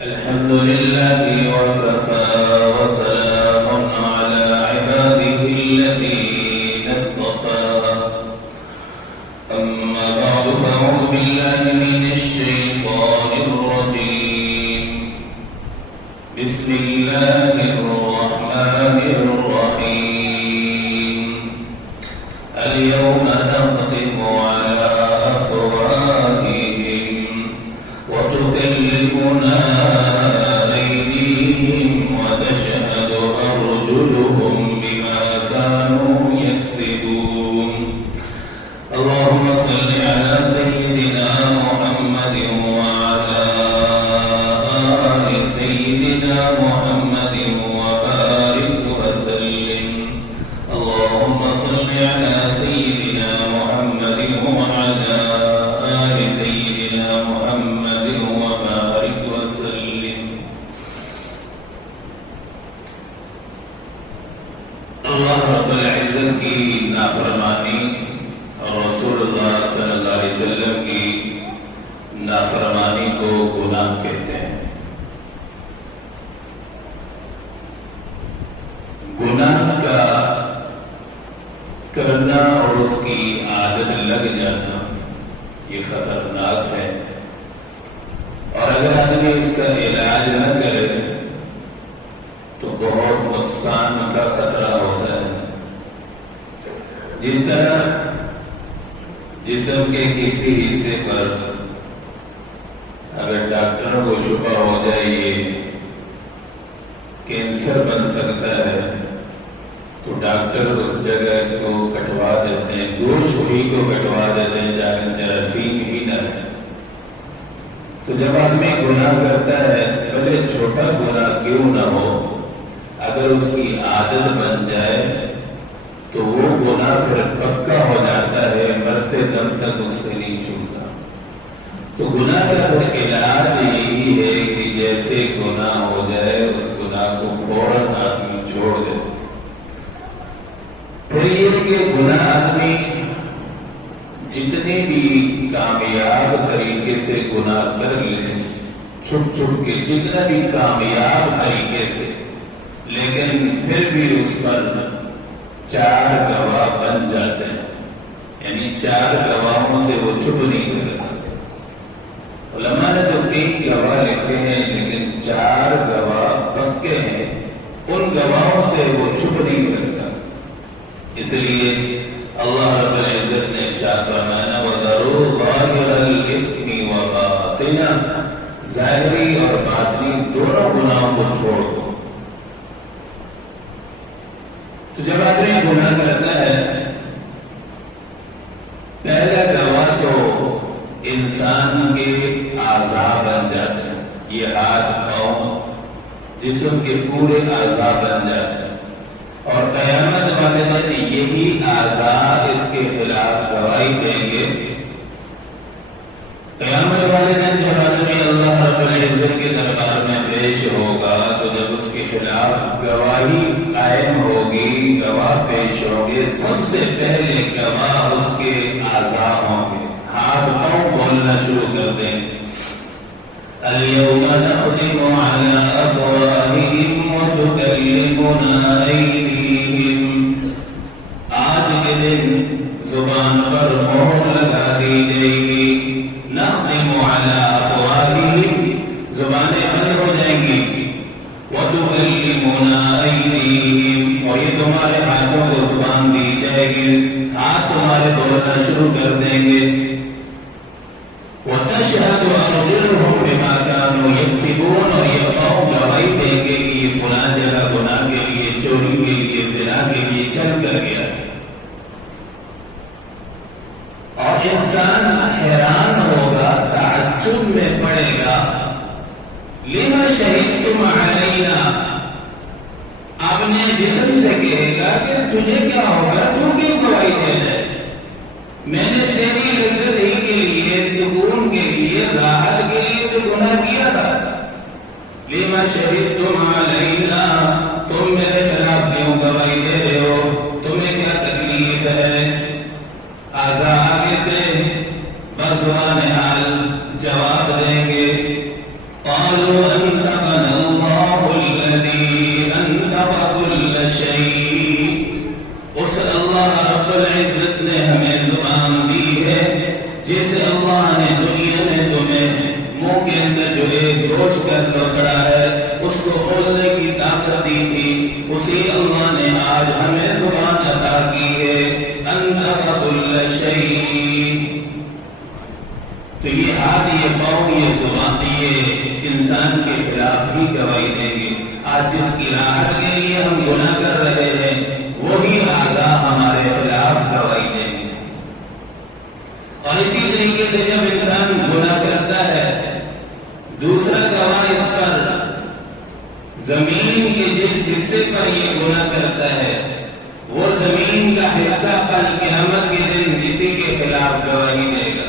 الحمد لله وكفى وسلام على عباده الذين اصطفى أما بعد فأعوذ بالله من الشيطان الرجيم بسم الله الرحمن الرحيم اليوم نختم على أفواههم وتكلمنا أيديهم وتشهد أرجلهم بما كانوا يكسبون اللهم صل على سيدنا محمد وعلى آل سيدنا محمد وبارك وسلم اللهم صل على سيدنا محمد وعلى آل سيدنا محمد وبارك وسلم اللہ رب العزت کی نافرمانی اور رسول اللہ صلی اللہ علیہ وسلم کی نافرمانی کو گناہ کہتے ہیں۔ گناہ کا کرنا اور اس کی عادت لگ جانا یہ خطرناک ہے، اور اگر آدمی اس کا علاج نہ کرے تو بہت نقصان کا خطرہ ہوتا ہے۔ جس طرح جسم کے کسی حصے پر اگر ڈاکٹروں کو شبہ ہو جائے یہ کینسر بن سکتا ہے تو ڈاکٹر اس جگہ کو کٹوا دیتے ہیں، گوشت ہی کو کٹوا دیتے ہیں جاکر جراثیم ہی نہ رہے۔ تو جب آدمی گناہ کرتا ہے بھلے چھوٹا گناہ کیوں نہ ہو، اگر اس کی عادت بن جائے تو وہ گناہ پھر پکا ہو جاتا ہے، مرتے دم تک اس سے نہیں چھوٹتا۔ تو گناہ کا پھر علاج یہی ہے کہ جیسے گناہ ہو جائے اس گناہ کو فوراً آدمی چھوڑ دے۔ پھر یہ کہ گناہ آدمی جتنے بھی کامیاب طریقے سے گناہ کر لے، چھپ چھپ کے جتنا بھی کامیاب طریقے سے، لیکن پھر بھی اس پر 4 گواہ بن جاتے ہیں، یعنی 4 گواہوں سے وہ چھپ نہیں سکتا۔ علماء نے تو 3 گواہ لکھے ہیں لیکن 4 گواہ پکے ہیں، ان گواہوں سے وہ چھپ نہیں سکتا۔ اس لیے اللہ رب العزت نے ارشاد فرمایا وَذَرُوا ظَاهِرَ الْإِثْمِ وَبَاطِنَهُ، ظاہری اور باطنی دونوں گناہوں کو چھوڑ دو۔ تو جب آدمی گناہ کرتا ہے پہلا گواہ تو انسان کے اعضاء بن جاتے ہیں، یہ ہاتھ پاؤں جسم کے پورے اعضاء بن جاتے ہیں، اور قیامت والے دن یہی اعضاء اس کے خلاف گواہی دیں گے۔ قیامت والے دن جب آدمی اللہ رب العزت کے دربار میں پیش ہوگا تو جب اس کے خلاف گواہی قائم ہوگی، گواہ پیش ہوں گے، سب سے پہلے گواہ اس کے اعضاء ہوں گے، ہاتھ پاؤں بولنا شروع کر دیں گے۔ اليوم نختم على أفواههم وتكلمنا أيديهم، آج کے دن زبان پر مہر لگا دی جائے گی۔ نختم على أفواههم، زبانیں بند ہو جائیں گی۔ وتكلمنا أيديهم، اور یہ تمہارے ہاتھوں کو زبان دی جائے گی، ہاتھ تمہارے بولنا شروع کر دیں گے۔ وَتَشْهَدُ أَرْجُلُهُمْ بِمَا كَانُوا يَكْسِبُونَ، اور یہ پاؤں گواہی دیں گے کہ یہ فلاں جگہ گناہ کے لیے، چوری کے لیے، زنا کے لیے چل کر گیا۔ اور انسان حیران ہوگا، تعجب میں پڑے گا، لِمَ شَهِدْتُمْ عَلَيْنَا، اپنے جسم سے کہے گا کہ تجھے کیا ہوگا، تو کیوں گواہی دے رہے؟ میں نے تیری لذت ہی کے لیے، سکون کے لیے، راحت کے لیے تو گناہ کیا تھا۔ لِمَ شَهِدْتُمْ عَلَيْنَا، تم میرے خلاف کیوں گواہی دے رہے ہو، تمہیں کیا تکلیف ہے؟ اعضاء آگے سے بزبان حال جواب دیں گے، قالوا العزت نے ہمیں زبان دی ہے، جسے اللہ نے دنیا میں تمہیں منہ کے اندر جو ایک گوشت کا ٹکڑا ہے اس کو بولنے کی طاقت دی تھی، اسی اللہ نے آج ہمیں زبان عطا کی ہے۔ انطق کل شیء، تو یہ ہاتھ، یہ پاؤں، یہ زبان، یہ انسان کے خلاف ہی گواہی دیں گے۔ آج جس کی راحت کے لیے ہم گناہ کر رہے ہیں وہی اعضاء ہمارے خلاف گواہی دیں گے۔ اور اسی طریقے سے جب انسان گناہ کرتا ہے، دوسرا گواہ اس پر زمین کے جس حصے پر یہ گناہ کرتا ہے وہ زمین کا حصہ کل قیامت کے دن کسی کے خلاف گواہی دے گا۔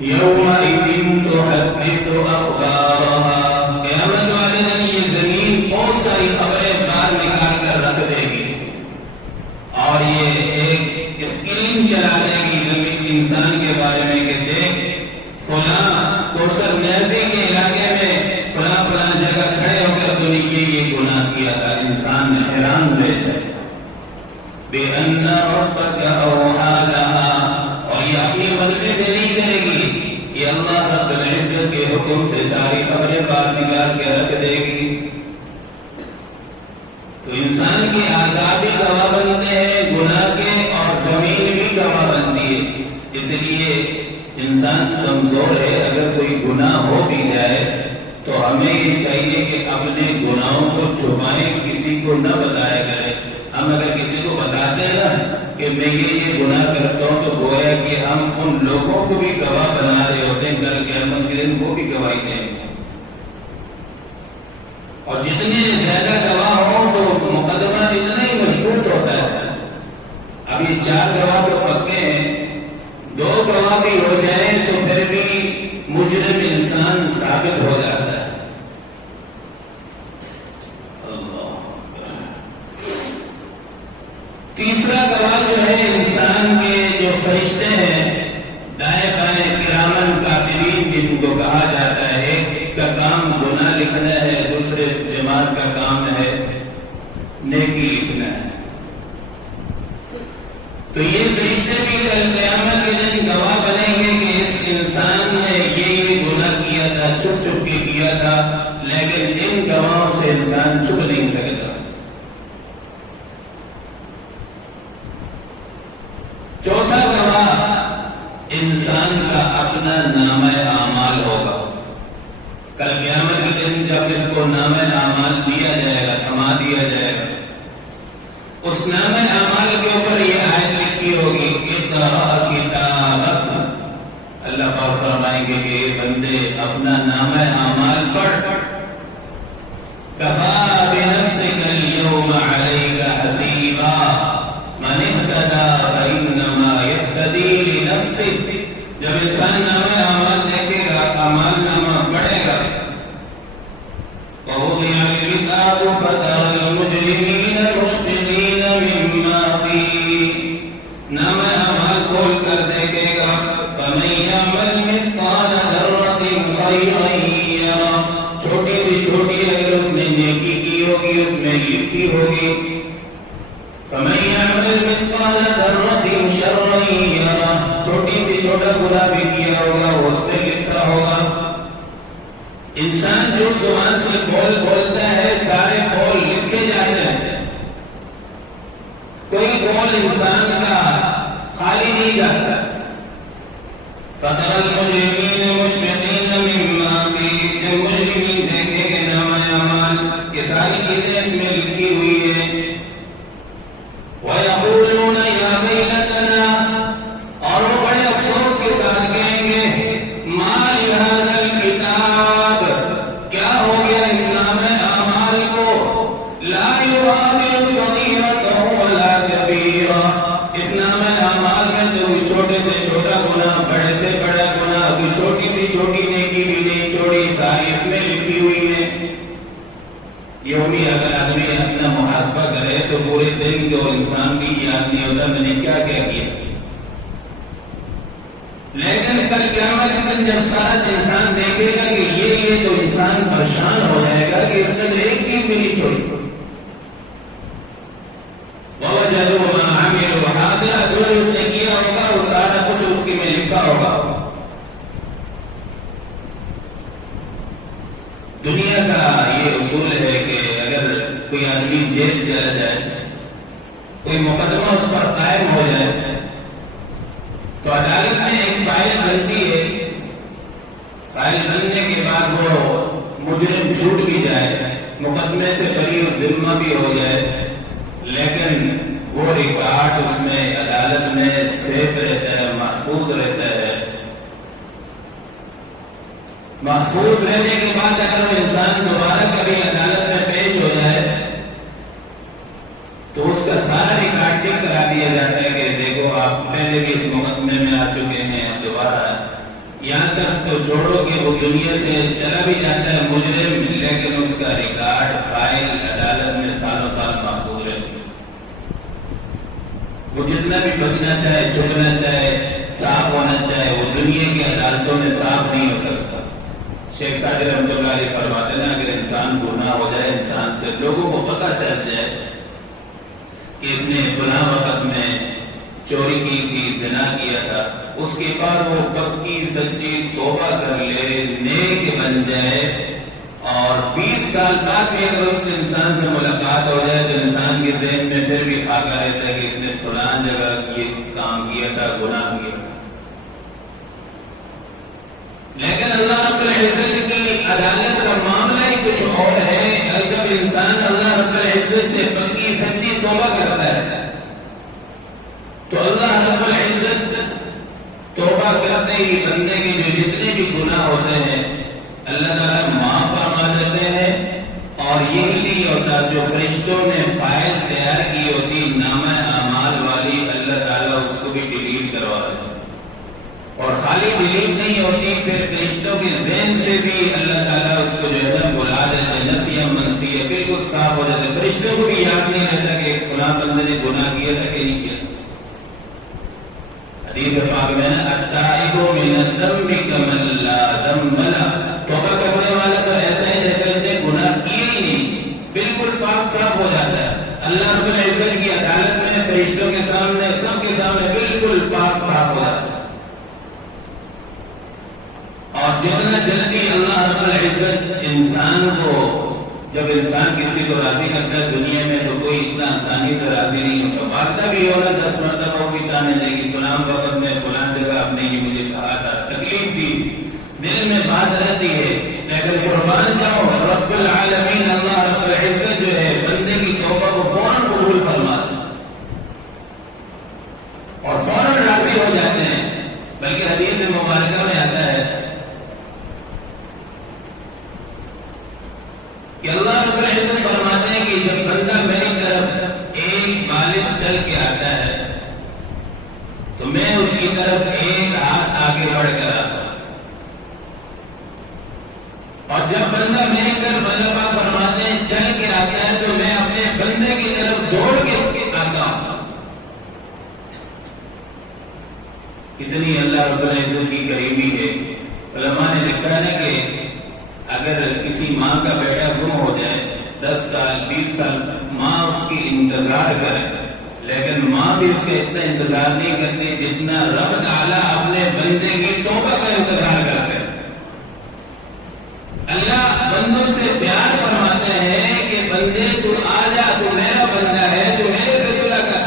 یومئذ تحدث اخبارها، قیامت والے دن یہ زمین بہت ساری خبریں باہر نکال کر رکھ دے گی اور یہ ایک اسکرین چلا دے گی زمین انسان کے بارے میں کہ دیکھ فلاں کوثر نیازی کے علاقے میں فلاں فلاں جگہ کھڑے ہو کر تو نے یہ گناہ کیا تھا۔ انسان نے حیران رہ جائے۔ بِأَنَّ رَبَّكَ أَوْحَىٰ لَهَا، اور یہ اپنی مرضی سے نہیں کرے گی، یہ اللہ رب العزت کے حکم سے ساری خبریں باہر نکال کے رکھ دے گی۔ تو انسان کے اعضاء بھی گواہ بنتے ہیں گناہ کے، اور زمین بھی گواہ بنتی ہے۔ اس لیے انسان کمزور ہے، اگر کوئی گناہ ہو بھی جائے تو ہمیں یہ چاہیے کہ اپنے گناہوں کو چھپائیں، کسی کو نہ بتایا کرے۔ ہم اگر کسی کو بتاتے ہیں نا کہ میں یہ گناہ کرتا ہوں تو گویا کہ ہم ان لوگوں کو بھی گواہ بنا رہے ہوتے ہیں، کل قیامت کے دن وہ بھی گواہی دیں گے۔ اور جتنے زیادہ گواہ ہوں تو مقدمہ اتنا ہی مضبوط ہوتا ہے۔ اب یہ 4 گواہ تو پکے ہیں، 2 گواہ بھی ہو جائیں تو پھر بھی مجرم انسان ثابت ہو جاتا ہے۔ تیسرا گواہ جو ہے انسان کے جو فرشتے ہیں دائیں بائیں کرامن کاتبین، جن کو کہا جاتا ہے، ایک کا کام گناہ لکھنا ہے، دوسرے جماعت کا کام ہے نیکی لکھنا ہے۔ تو یہ فرشتے بھی کل قیامت کے دن گواہ بنیں گے کہ اس انسان نے یہ گناہ کیا تھا، چھپ چھپ کے کیا تھا، لیکن ان گواہوں سے انسان چھپ نہیں سکتا۔ چوتھا گواہ انسان کا اپنا نامہ اعمال ہوگا۔ کل قیامت کے دن جب اس کو نامہ اعمال دیا جائے گا، تھما دیا جائے گا، اس نامہ اعمال کے اوپر یہ آیت لکھی ہوگی، اقرأ کتابک، اللہ پاک فرمائیں گے کہ یہ بندے اپنا نامہ اعمال پڑھ، کفا بنفسک اليوم علیک حسیبا، من اہتدی فانما یہتدی لنفسہ۔ جب انسان نامہ اعمال دیکھے گا، اعمال نامہ پڑھے گا، ووضع الکتاب فتری المجرمین مشفقین مما فیہ، نامہ اعمال کھول کر دیکھے گا، فمن یعمل مثقال ذرۃ خیرا یرہ، چھوٹی سی چھوٹی اگر اس نے نیکی کی ہوگی اس میں لکھی ہوگی، فمن یعمل مثقال ذرۃ شرا یرہ، چھوٹی سی چھوٹا گناہ بھی کیا ہوگا وہ اس میں لکھا ہوگا۔ انسان جو زبان سے بول بولتا ہے سارے بول لکھے جاتے ہیں، کوئی بول انسان کا خالی نہیں جاتا۔ فتری المجرمین مشفقین مما فیہ، جب مجرمین دیکھیں گے نامہ اعمال کہ ساری چیزیں اس میں لکھی ہوئی ہیں، وَيَقُولُونَ يَا وَيْلَتَنَا، اور وہ بڑے افسوس کے ساتھ کہیں گے، مَا لِهَذَا الْكِتَابِ، کیا ہو گیا اس نامہ اعمال کو، لَا يُغَادِرُ صَغِيرَةً وَلَا كَبِيرَةً، اس نامہ اعمال میں تو کوئی چھوٹے سے چھوٹا گناہ، بڑے سے بڑا گناہ، کوئی چھوٹی سے چھوٹی نیکی بھی نہیں چھوڑی، ساری اس میں لکھی ہوئی ہے۔ یومی اگر آدمی اپنا محاسبہ کرے تو پورے دن جو انسان کی یاد نہیں ہوتا میں نے کیا کیا کیا، لیکن کل قیامت کے دن جب سارا انسان دیکھے گا کہ یہ تو انسان پریشان ہو جائے گا کہ اس نے تو ایک چیز بھی نہیں چھوڑی۔ ووجدوا ما عملوا حاضرا، جو اس نے کیا ہوگا وہ سارا کچھ اس کی میں لکھا ہوگا۔ دنیا کا یہ اصول ہے کہ اگر کوئی آدمی جیل چلا جائے، کوئی مقدمہ اس پر قائم ہو جائے، تو عدالت میں ایک فائل بنتی ہے۔ فائل بننے کے بعد وہ مجرم چھوٹ بھی جائے، مقدمے سے بری اور ذمہ بھی ہو جائے، لیکن وہ ریکارڈ اس میں عدالت میں سیف رہتا ہے، محفوظ رہتا ہے۔ محفوظ رہنے کے بعد اگر وہ انسان دوبارہ کبھی عدالت میں پیش ہو جائے تو اس کا سارا ریکارڈ چیک کرا دیا جاتا ہے کہ دیکھو آپ پہلے بھی اس مقدمے میں آ چکے ہیں، اب دوبارہ یہاں تک تو چھوڑو کہ وہ دنیا سے چلا بھی جاتا ہے مجرم، لیکن اس کا ریکارڈ فائل عدالت میں سالوں سال محفوظ رہتی ہے۔ وہ جتنا بھی بچنا چاہے، چھپنا چاہے، صاف ہونا چاہے، وہ دنیا کی عدالتوں میں صاف نہیں ہو سکتا۔ شیخ سعدی رحمۃ اللہ علیہ فرماتے ہیں اگر انسان گناہ ہو جائے، انسان سے لوگوں کو پتہ چل جائے کہ اس نے فلاں وقت میں چوری کی تھی، زنا کیا تھا، اس کے بعد وہ پکی سچی توبہ کر لے، نیک بن جائے، اور 20 سال بعد بھی اگر اس انسان سے ملاقات ہو جائے تو انسان کے ذہن میں پھر بھی خاکہ رہتا ہے کہ اس نے فلاں جگہ یہ کام کیا تھا، گناہ کیا تھا۔ لیکن اللہ رب العزت کی عدالت کا معاملہ ہی کچھ اور ہے۔ جب انسان اللہ رب العزت سے پکی سچی توبہ کرتا ہے تو اللہ رب العزت توبہ کرتے ہی بندے کے جو جتنے بھی گناہ ہوتے ہیں اللہ تعالیٰ معاف فرما دیتے ہیں، اور یہی نہیں ہوتا جو فرشتوں نے فائل تیار کی ہوتی نامہ اعمال والی، اللہ تعالیٰ اس کو بھی ڈیلیٹ کروا دیتے ہیں، اور خالی ڈیلیٹ نہیں ہوتی، پھر فرشتوں کے ذہن سے بھی اللہ تعالیٰ اس کو جو ہے بلا دیتے ہیں، نسیہ منسیہ بالکل صاف ہو جاتے ہیں۔ فرشتوں کو بھی یاد نہیں رہتا کہ فلاں بندے نے گناہ کیا تھا کہ نہیں کیا۔ حدیث پاک میں نا التائب من الذنب کمن لا ذنب له، توبہ کرنے والا تو ایسا ہے جیسے اس نے گناہ کیا ہی نہیں، بالکل پاک صاف ہو جاتا ہے۔ اللہ رب العزت کی عدالت میں فرشتوں کے سامنے، سب کے سامنے بالکل پاک صاف ہو جاتا ہے۔ اور جتنا جلدی اللہ رب العزت انسان کو، جب انسان کسی کو راضی کرتا ہے دنیا میں تو کوئی اتنا آسانی سے راضی نہیں ہوتا، بھاگتا بھی ہوگا 10 مرتبہ وہ بھی تانے دے گی، فلاں وقت میں فلاں جگہ آپ نے یہ مجھے کہا تھا، تکلیف دی، دل میں بات رہتی ہے، لیکن قربان جاؤ رب العالمین اللہ رب العزت جو ہے بندے کی توبہ کو فوراً قبول فرماتا اور فوراً راضی ہو جاتے ہیں۔ بلکہ حدیث مبارکہ میں آتا ہے کہ اللہ رب العزت فرماتے ہیں کہ جب بندہ میری طرف ایک بالش چل کے آتا ہے تو میں اس کی طرف ایک ہاتھ آگے بڑھ کر آتا ہوں، اور جب بندہ میری طرف اللہ پاک فرماتے ہیں چل کے آتا ہے تو میں اپنے بندے کی طرف دوڑ کے آتا ہوں۔ کتنی اللہ رب العزت کی قریبی ہے۔ علماء نے لکھا ہے کہ اگر کسی ماں کا بیٹا گم ہو جائے 10 سال 20 سال ماں اس کی انتظار کرے، لیکن ماں بھی اس کا اتنا انتظار نہیں کرتی جتنا رب تعالیٰ اپنے بندے کی توبہ کا انتظار کرتے ہیں۔ اللہ بندوں سے پیار فرماتے ہیں کہ بندے تو آ جا، تو میرا بندہ ہے، تو میرے سے صلح کر۔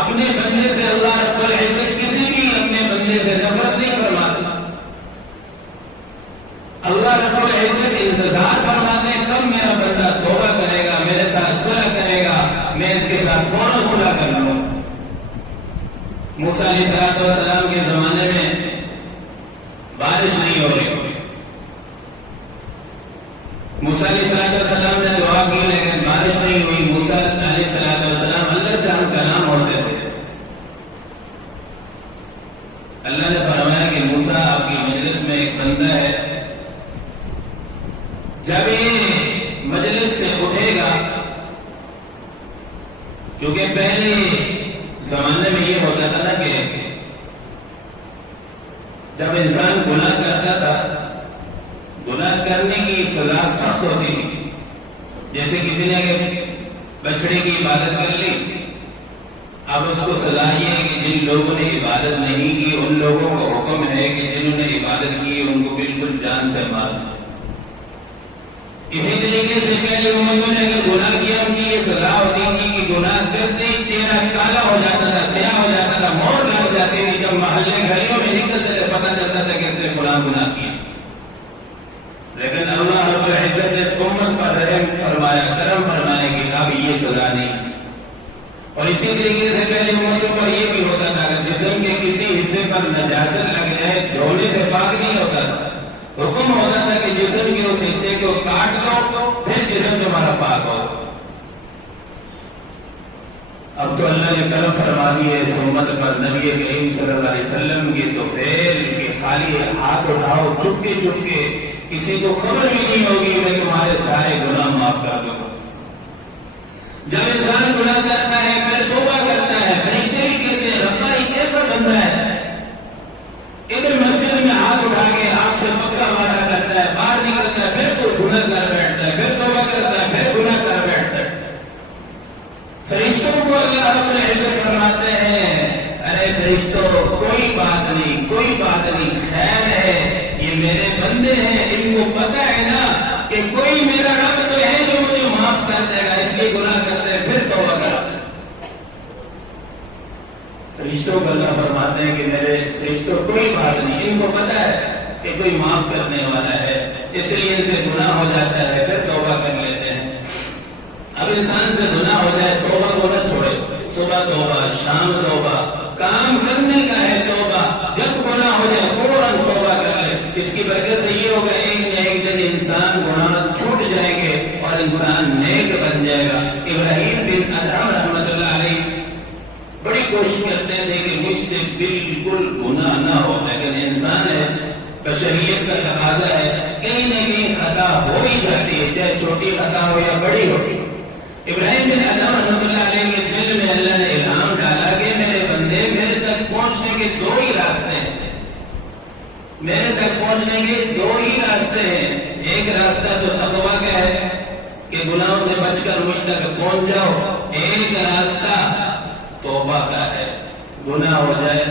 اپنے بندے سے اللہ رب العزت کسی بھی اپنے بندے سے نفرت نہیں فرماتا۔ اللہ رب العزت انتظار فرماتے ہیں کب میرا بندہ توبہ کرے گا، میرے ساتھ صلح کرے گا، میں اس کے ساتھ فوراً صلح کر لوں۔ موسیٰ علیہ السلام کے زمانے میں بارش نہیں ہو رہی، موسیٰ علیہ السلام نے دعا کی لیکن بارش نہیں ہوئی۔ موسیٰ علیہ السلام اللہ سے ہم کلام ہوتے تھے، اللہ نے فرمایا کہ موسیٰ آپ کی مجلس میں ایک بندہ ہے، جب یہ مجلس سے اٹھے گا، کیونکہ پہلے زمانے میں یہ ہوتا تھا نا کہ جب انسان گناہ کرتا تھا، گناہ کرنے کی سزا سخت ہوتی تھی۔ جیسے کسی نے بچڑے کی عبادت کر لی، اب اس کو سزا یہ ہے کہ جن لوگوں نے عبادت نہیں کی ان لوگوں کو حکم ہے کہ جنہوں نے عبادت کی ان کو بالکل جان سے مار دو۔ اسی طریقے سے پہلے امتوں نے اگر گناہ کیا ان کی یہ سزا ہوتی تھی کہ گناہ کرتے ہی چہرہ کالا ہو جاتا تھا، سیاہ ہو جاتا تھا، مور لگ جاتی تھی، جب محلے گلیوں میں نکلتے تھے پتہ چلتا تھا کہ اس نے گناہ کیا۔ لیکن اللہ رب العزت نے اس امت پر رحم فرمایا، کرم فرمایا کہ اب یہ سزا نہیں۔ اور اسی طریقے سے پہلے امتوں پر یہ بھی ہوتا تھا کہ جسم کے کسی حصے پر نجاست لگ جائے دھونے سے پاک نہیں ہوتا تھا، حکم ہوتا تھا کہ جسم کے اس حصے کو کاٹ دو پھر جسم تمہارا پاک ہو۔ اب تو اللہ نے کرم فرما دی ہے اس امت پر، نبی کریم صلی اللہ علیہ وسلم کی تو پھر کہ خالی ہاتھ اٹھاؤ چپ کے کسی کو خبر بھی نہیں ہوگی، میں تمہارے سارے گناہ معاف کر دوں گا۔ جب انسان گناہ کرتا ہے پھر توبہ کرتا ہے، فرشتے بھی کہتے ہیں ربنا یہ کیسا بندہ ہے، ادھر مسجد میں ہاتھ اٹھا کے آپ سے مکہ وعدہ کرتا ہے، باہر نکلتا ہے پھر تو گناہ کر بیٹھتا ہے، پھر توبہ کرتا ہے پھر گناہ کر بیٹھتا ہے۔ فرشتوں کو اللہ رب العزت فرماتے ہیں ارے فرشتوں کوئی بات نہیں، خیر ہے یہ میرے بندے ہیں، ان کو پتہ ہے نا کہ کوئی میرا رب تو ہے جو مجھے معاف کر دے گا، اس لیے گناہ کرتے ہیں پھر توبہ کرتے ہیں۔ فرشتوں کو اللہ فرماتے ہیں کہ میرے فرشتوں کوئی بات نہیں، ان کو پتہ ہے کہ کوئی معاف کرنے والا ہے، اس لیے ان سے گناہ ہو جاتا ہے پھر توبہ کر لیتے ہیں۔ اب انسان سے گناہ ہو جائے توبہ کو نہ چھوڑے، صبح توبہ شام توبہ، کام کرنے کا ہے توبہ، جب گناہ ہو جائے فوراً توبہ کر لے۔ اس کی برکت سے یہ ہوگا ایک نہ ایک دن انسان گناہ چھوٹ جائیں گے اور انسان نیک بن جائے گا۔ ابراہیم بن ادھم رحمۃ اللہ علیہ بڑی کوشش کرتے تھے کہ مجھ سے بالکل گناہ نہ ہو، لیکن انسان ہے، بشریت کا تقاضا ہے، کہیں نہ کہیں خطا ہو ہی جاتی ہے، چاہے چھوٹی خطا ہو یا بڑی ہو۔ ابراہیم بن ادھم رحمۃ اللہ علیہ کے دل میں اللہ نے الہام ڈالا کہ میرے بندے میرے تک پہنچنے کے دو ہی راستے ہیں، میرے تک پہنچنے کے دو ہی راستے ہیں۔ ایک راستہ تو تقویٰ کا ہے کہ گناہوں سے بچ کر مجھ تک پہنچ جاؤ، ایک راستہ توبہ کا ہے، گناہ ہو جائے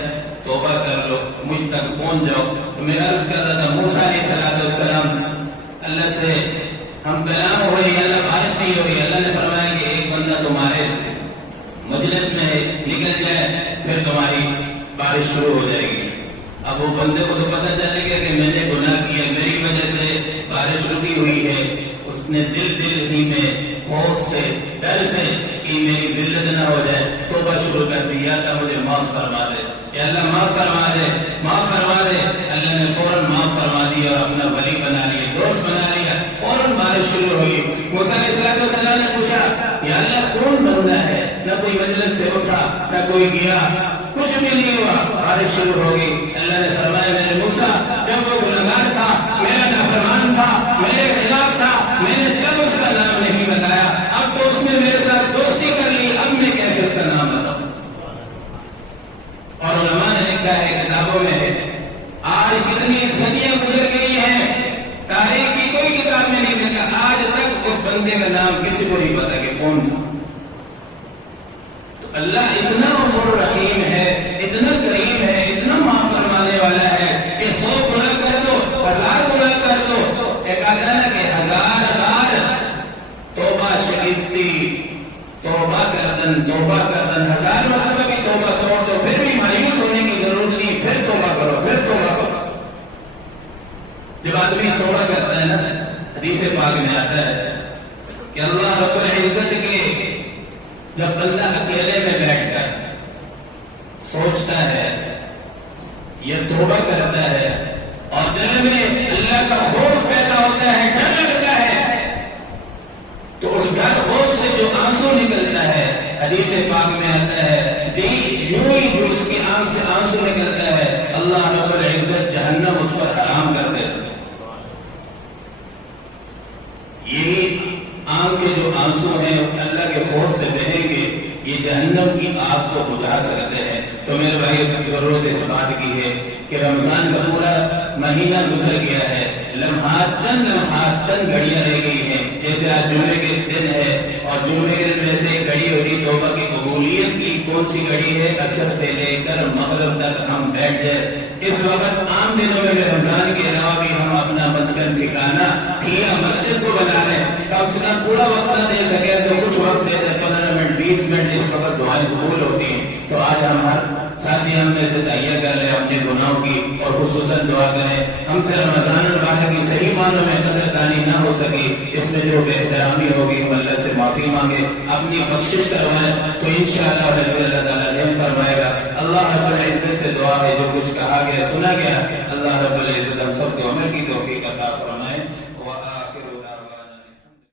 توبہ کر لو مجھ تک پہنچ جاؤ۔ تو میں عرض کرتا تھا موسیٰ علیہ السلام اللہ سے ہم کلام ہو رہی ہے، اللہ بارش نہیں ہو رہی، اللہ نے فرمایا کہ ایک بندہ تمہارے مجلس میں نکل جائے پھر تمہاری بارش شروع ہو جائے گی۔ اب وہ بندے کو تو پتہ چلے گا کہ میں نے گناہ کیا، میری وجہ سے بارش رکی ہوئی ہے، اس نے دل ہی میں خوف سے ڈر سے کہ میری ذلت نہ ہو جائے توبہ شروع کر دی، یا اللہ مجھے معاف فرما دے، یا اللہ معاف فرما دے، معاف فرما دے۔ اللہ نے فوراً معاف فرما دیا اور اپنا ولی بنا لیا، دوست بنا لیا، فوراً بارش شروع ہوئی۔ موسیٰ علیہ السلام نے پوچھا یا اللہ کون بندہ ہے، نہ کوئی مجلس سے اٹھا نہ کوئی گیا، کچھ بھی نہیں ہوا، بارش شروع ہو گئی۔ اللہ نے فرمایا میرے موسیٰ جب وہ گنہگار تھا، میرا نافرمان تھا، میرے خلاف تھا، میں نے تب اس کا نام نہیں بتایا، اب تو اس نے میرے ساتھ دوستی کر لی، اب میں کیسے اس کا نام بتاؤں؟ اور علماء نے لکھا ہے کتابوں میں آج کتنی صدیاں گزر گئی ہیں، تاریخ کی کوئی کتاب میں نہیں لکھا، آج تک اس بندے کا نام کسی کو نہیں پتا کہ کون تھا۔ تو اللہ اتنا غفور رحیم ہے، اتنا کریم ہے، اتنا معاف فرمانے والا ہے کہ 100 گناہ کر دو، 1000 گناہ کر دو، ایک آتا ہے کہ 1000 بار توبہ شکستی، توبہ کردن 1000 مرتبہ بھی توبہ توڑ دو، پھر بھی مایوس ہونے کی ضرورت نہیں، پھر توبہ کرو، پھر توبہ کرو۔ جب آدمی توبہ کرتا ہے نا، حدیث پاک میں آتا ہے کہ اللہ رب العزت کے جب بندہ اکیلے میں بیٹھ کر سوچتا ہے یا توبہ کرتا ہے اور دل میں اللہ کا خوف پیدا ہوتا ہے، ڈر لگتا ہے، تو اس ڈر خوف سے جو آنسو نکلتا ہے، حدیث پاک میں آتا ہے یوں ہی جو اس کی آنکھ سے آنسو نکلتا ہے اللہ رب العزت جہنم اس پر حرام کر دیتا ہے۔ یہی آنکھ کے جو آنسو ہیں اللہ کے خوف سے بہیں گے، یہ جہنم کی آگ کو بجھا سکتے ہیں۔ تو میرے بھائی ضرورت اس بات کی ہے کہ رمضان کا پورا مہینہ گزر گیا ہے، چند لمحات چند گھڑیاں رہ گئی ہیں، جیسے آج جمعے کے دن ہے اور جمعے کے دن ویسے ایک گھڑی ہوتی توبہ کی قبولیت کی، کون سی گھڑی ہے؟ عصر سے لے کر مغرب تک ہم بیٹھ جائے۔ اس وقت عام دنوں میں رمضان کے علاوہ بھی ہم اپنا مسکن ٹھکانا کیا مسجد کو بنا لیں، کم سے کم پورا وقت نہ دے سکے تو کچھ وقت دے دیں، 15 منٹ 20 منٹ، اس وقت دعائیں قبول ہوتی ہیں۔ تو آج ہم ہر ساتھی ہم میں سے تہیہ کر لیں اپنے گناہوں کی، اور خصوصاً دعا کریں ہم سے رمضان المبارک کی صحیح معنوں میں قدردانی نہ ہو سکی، اس میں جو بے احترامی ہوگی ہم اللہ سے معافی مانگے، اپنی بخشش کروائیں، تو انشاءاللہ اللہ تعالیٰ رحم فرمائے گا۔ اللہ رب العزت سے دعا ہے جو کچھ کہا گیا سنا گیا، اللہ رب العزت